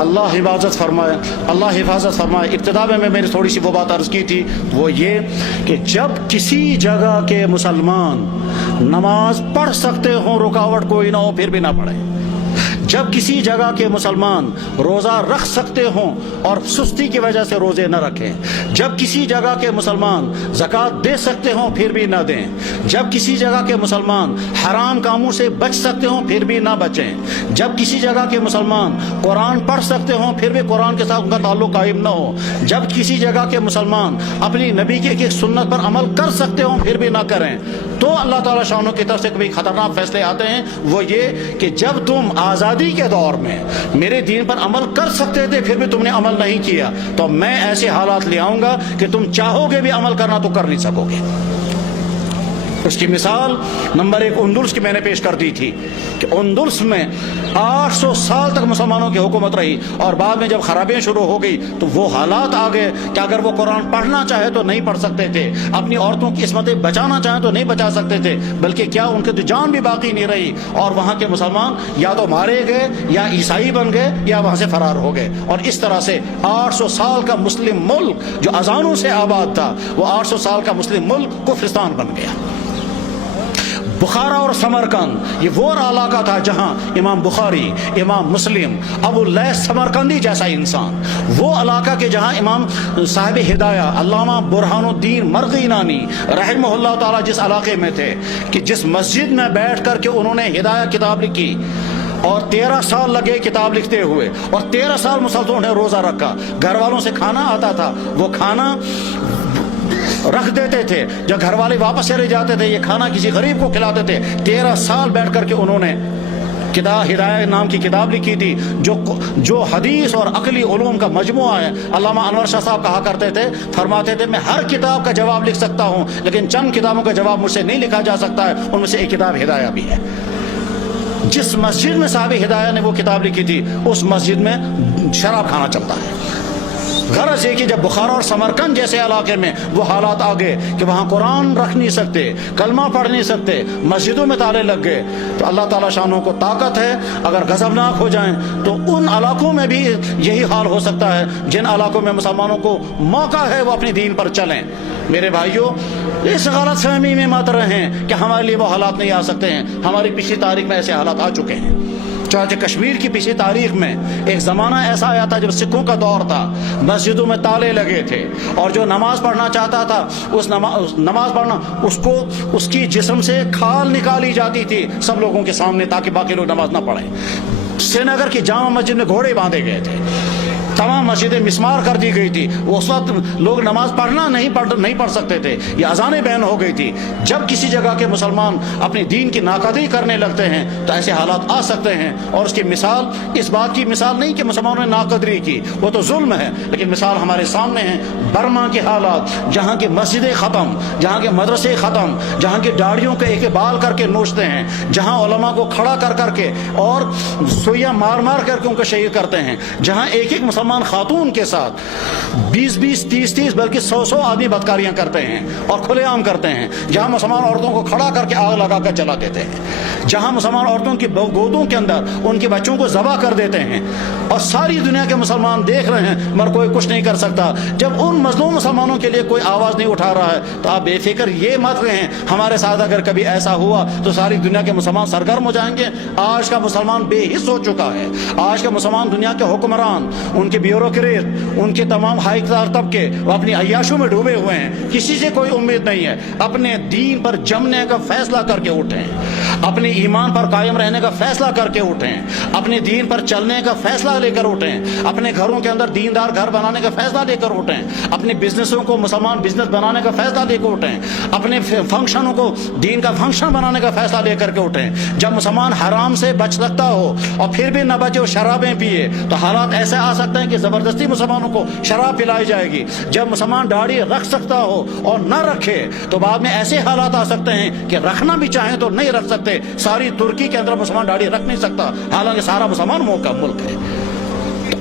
اللہ حفاظت فرمائے. ابتدا میں نے تھوڑی سی وہ بات عرض کی تھی، وہ یہ کہ جب کسی جگہ کے مسلمان نماز پڑھ سکتے ہوں، رکاوٹ کوئی نہ ہو، پھر بھی نہ پڑھیں. جب کسی جگہ کے مسلمان روزہ رکھ سکتے ہوں اور سستی کی وجہ سے روزے نہ رکھیں. جب کسی جگہ کے مسلمان زکوٰۃ دے سکتے ہوں پھر بھی نہ دیں. جب کسی جگہ کے مسلمان حرام کاموں سے بچ سکتے ہوں پھر بھی نہ بچیں. جب کسی جگہ کے مسلمان قرآن پڑھ سکتے ہوں پھر بھی قرآن کے ساتھ ان کا تعلق قائم نہ ہو. جب کسی جگہ کے مسلمان اپنی نبی کی ایک سنت پر عمل کر سکتے ہوں پھر بھی نہ کریں. تو اللہ تعالیٰ شانوں کی طرف سے کبھی خطرناک فیصلے آتے ہیں، وہ یہ کہ جب تم آزادی کے دور میں میرے دین پر عمل کر سکتے تھے پھر بھی تم نے عمل نہیں کیا، تو میں ایسے حالات لے آؤں گا کہ تم چاہو گے بھی عمل کرنا تو کر نہیں سکو گے. اس کی مثال نمبر 1 اندلس کی میں نے پیش کر دی تھی کہ اندلس میں 800 سال تک مسلمانوں کی حکومت رہی، اور بعد میں جب خرابیاں شروع ہو گئی تو وہ حالات آ گئے کہ اگر وہ قرآن پڑھنا چاہے تو نہیں پڑھ سکتے تھے، اپنی عورتوں کی عصمتیں بچانا چاہیں تو نہیں بچا سکتے تھے، بلکہ کیا ان کی تو جان بھی باقی نہیں رہی، اور وہاں کے مسلمان یا تو مارے گئے یا عیسائی بن گئے یا وہاں سے فرار ہو گئے. اور اس طرح سے 800 سال کا مسلم ملک جو اذانوں سے آباد تھا، وہ 800 سال کا مسلم ملک کفرستان بن گیا. بخارا اور سمرقند یہ وہ علاقہ تھا جہاں امام بخاری، امام مسلم، ابو اللیث سمرقندی جیسا انسان، وہ علاقہ کے جہاں امام صاحب ہدایہ علامہ برہان الدین مرغینانی رحمہ اللہ تعالیٰ جس علاقے میں تھے کہ جس مسجد میں بیٹھ کر کے انہوں نے ہدایہ کتاب لکھی، اور 13 سال لگے کتاب لکھتے ہوئے، اور 13 سال مسلسل نے روزہ رکھا. گھر والوں سے کھانا آتا تھا، وہ کھانا رکھ دیتے تھے، جب گھر والے واپس چلے جاتے تھے یہ کھانا کسی غریب کو کھلاتے تھے. 13 سال بیٹھ کر کے انہوں نے ہدایہ نام کی کتاب لکھی تھی، جو حدیث اور عقلی علوم کا مجموعہ ہے. علامہ انور شاہ صاحب کہا کرتے تھے، فرماتے تھے میں ہر کتاب کا جواب لکھ سکتا ہوں لیکن چند کتابوں کا جواب مجھ سے نہیں لکھا جا سکتا ہے، ان میں سے ایک کتاب ہدایہ بھی ہے. جس مسجد میں صاحب ہدایہ نے وہ کتاب لکھی تھی اس مسجد میں شراب کھانا چلتا ہے. غرض یہ کہ جب بخارا اور سمرقند جیسے علاقے میں وہ حالات آ گئے کہ وہاں قرآن رکھ نہیں سکتے، کلمہ پڑھ نہیں سکتے، مسجدوں میں تالے لگ گئے، تو اللہ تعالیٰ شانوں کو طاقت ہے اگر غضبناک ہو جائیں تو ان علاقوں میں بھی یہی حال ہو سکتا ہے جن علاقوں میں مسلمانوں کو موقع ہے وہ اپنی دین پر چلیں. میرے بھائیوں، اس غلط فہمی میں مت رہیں کہ ہمارے لیے وہ حالات نہیں آ سکتے ہیں. ہماری پچھلی تاریخ میں ایسے حالات آ چکے ہیں. چاہے کشمیر کی پچھلی تاریخ میں ایک زمانہ ایسا آیا تھا جب سکھوں کا دور تھا، مسجدوں میں تالے لگے تھے، اور جو نماز پڑھنا چاہتا تھا اس نماز پڑھنا اس کی جسم سے کھال نکالی جاتی تھی سب لوگوں کے سامنے تاکہ باقی لوگ نماز نہ پڑھیں. سری نگر کی جامع مسجد میں گھوڑے باندھے گئے تھے، تمام مسجدیں مسمار کر دی گئی تھی. اس وقت لوگ نماز پڑھنا نہیں پڑھ سکتے تھے، یہ اذانیں بین ہو گئی تھی. جب کسی جگہ کے مسلمان اپنی دین کی ناقدری کرنے لگتے ہیں تو ایسے حالات آ سکتے ہیں. اور اس کی مثال اس بات کی مثال نہیں کہ مسلمانوں نے ناقدری کی، وہ تو ظلم ہے، لیکن مثال ہمارے سامنے ہے. برما کے حالات، جہاں کے مسجدیں ختم، جہاں کے مدرسے ختم، جہاں کی داڑھیوں کے ایک بال کر کے نوچتے ہیں، جہاں علماء کو کھڑا کر کے اور سوئیاں مار کر کے ان کو شہید کرتے ہیں، جہاں ایک مسلمان خاتون کے ساتھ 20 30 بلکہ 100 آدمی بدکاریاں کرتے ہیں اور کھلے عام کرتے ہیں، جہاں مسلمان عورتوں کو کھڑا کر کے آگ لگا کر جلا دیتے ہیں، جہاں مسلمان عورتوں کی گودوں کے اندر ان کے بچوں کو ذبح کر دیتے ہیں، اور ساری دنیا کے مسلمان دیکھ رہے ہیں مگر کوئی کچھ نہیں کر سکتا. جب ان مظلوم مسلمانوں کے لیے کوئی آواز نہیں اٹھا رہا ہے تو آپ بے فکر یہ مت رہیں ہمارے ساتھ اگر کبھی ایسا ہوا تو ساری دنیا کے مسلمان سرگرم ہو جائیں گے. آج کا مسلمان بے حس ہو چکا ہے. آج کا مسلمان دنیا کے حکمران، ان کے بیوروکریٹ، ان کے تمام ہائی کلاس طبقے وہ اپنی عیاشوں میں ڈوبے ہوئے ہیں. کسی سے کوئی امید نہیں ہے. اپنے دین پر جمنے کا فیصلہ کر کے اٹھیں، اپنے ایمان پر قائم رہنے کا فیصلہ کر کے اٹھیں، اپنے دین پر چلنے کا فیصلہ لے کر اٹھیں، اپنے گھروں کے اندر دیندار گھر بنانے کا فیصلہ لے کر اٹھیں، اپنے بزنسوں کو مسلمان بزنس بنانے کا فیصلہ لے کر اٹھیں، اپنے فنکشنوں کو دین کا فنکشن بنانے کا فیصلہ لے کر کے اٹھیں. جب مسلمان حرام سے بچ سکتا ہو اور پھر بھی نہ بچے اور شرابیں پیے تو حالات ایسے آ سکتے ہیں کہ زبردستی مسلمانوں کو شراب پلائی جائے گی. جب مسلمان داڑھی رکھ سکتا ہو اور نہ رکھے تو بعد میں ایسے حالات آ سکتے ہیں کہ رکھنا بھی چاہیں تو نہیں رکھ سکتے. ساری ترکی کے اندر مسلمان داڑھی رکھ نہیں سکتا حالانکہ سارا مسلمان ملک ہے.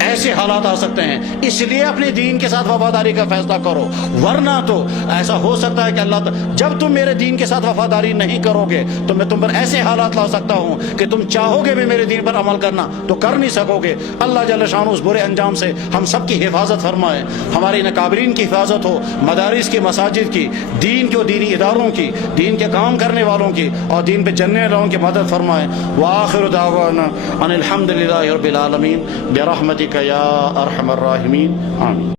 ایسے حالات آ سکتے ہیں، اس لیے اپنے دین کے ساتھ وفاداری کا فیصلہ کرو، ورنہ تو ایسا ہو سکتا ہے کہ اللہ جب تم میرے دین کے ساتھ وفاداری نہیں کرو گے تو میں تم پر ایسے حالات لا سکتا ہوں کہ تم چاہو گے بھی میرے دین پر عمل کرنا تو کر نہیں سکو گے۔ اللہ جل شانہ اس برے انجام سے ہم سب کی حفاظت فرمائے، ہمارے اکابرین کی حفاظت ہو، مدارس کی، مساجد کی، دین کے و دینی اداروں کی، دین کے کام کرنے والوں کی اور دین پہ چلنے والوں کی مدد فرمائے۔ وآخر دعوانا ان الحمد للہ رب العالمین برحمتک یا ارحم الراحمین، آمین۔